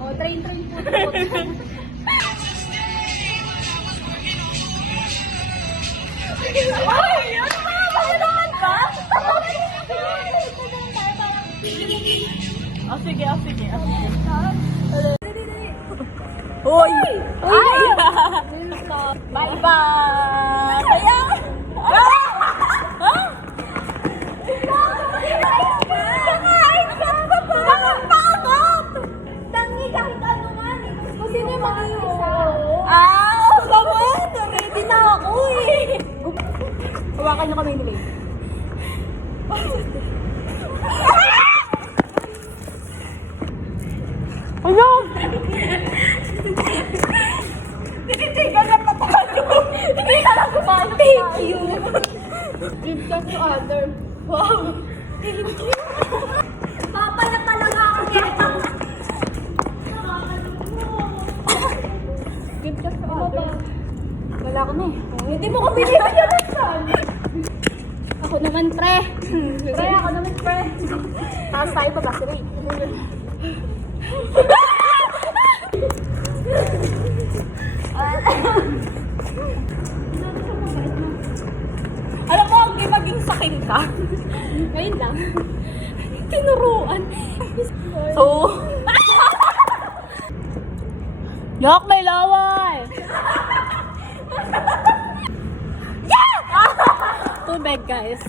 Oh, train po. Ay, ano ba? Bakit ba? Sige. Hoy! Ay! Bye-bye! Kaya! Hawakan niyo kami nila. Ayun! Tinitigan na patalo. Hindi ka lang gumalo. Thank you. Give that to other. Wow. Thank you. Papa na talaga ako nito. Give that to other. Wala ko na eh. Hindi mo ko binibigyan ng saan. Ako naman, pre. Pre, ako naman, pre. Taas tayo ba ba, si Ray? Alam mo, hindi maging sakin ka. Ngayon lang. Tinuruan. So, Yok, may laway! Tubig, guys.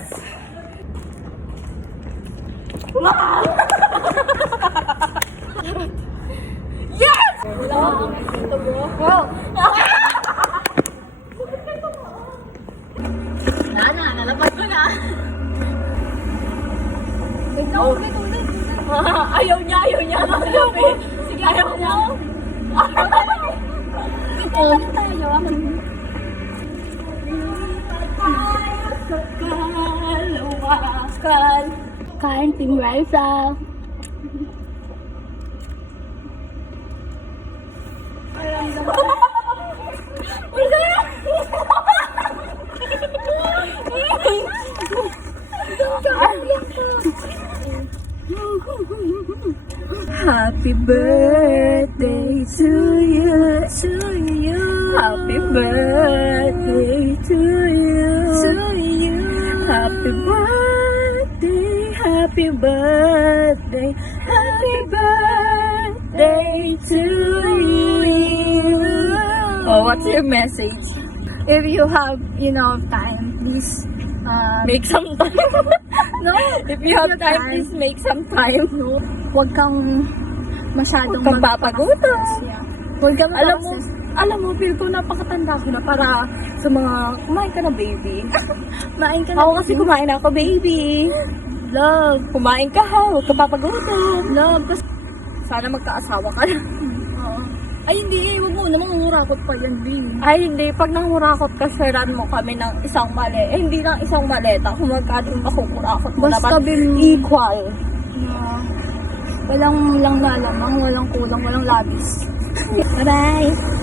Yes! Wow! Nalapag ko na. Ulit. Ayaw niya. Sige, ayaw niya. Ito tayo. Kain Team Raisa. Happy birthday to you, Happy birthday to you, Happy birthday, happy birthday, happy birthday to you. Oh, what's your message? If you have, time, please make some time. No, if you have time, please make some time. No, huwag kang masyadong magpapagutom. Huwag kang alam mo, feel ko napakatanda ko na para sa mga kumain ka na, baby. Kumain ka na. Ako kasi kumain ako, baby. Love, kumain ka ha, huwag ka papagutom. Love, sana magkaasawa ka na. Ay, hindi. Huwag mo na mangungurakot pa yan, din. Ay, hindi. Pag nangurakot ka, sharean mo kami ng isang mali. Eh, hindi lang isang maleta. Kung magkano makukurakot mo. Basta equal. Walang lang nalamang, walang kulang, walang labis. Bye-bye!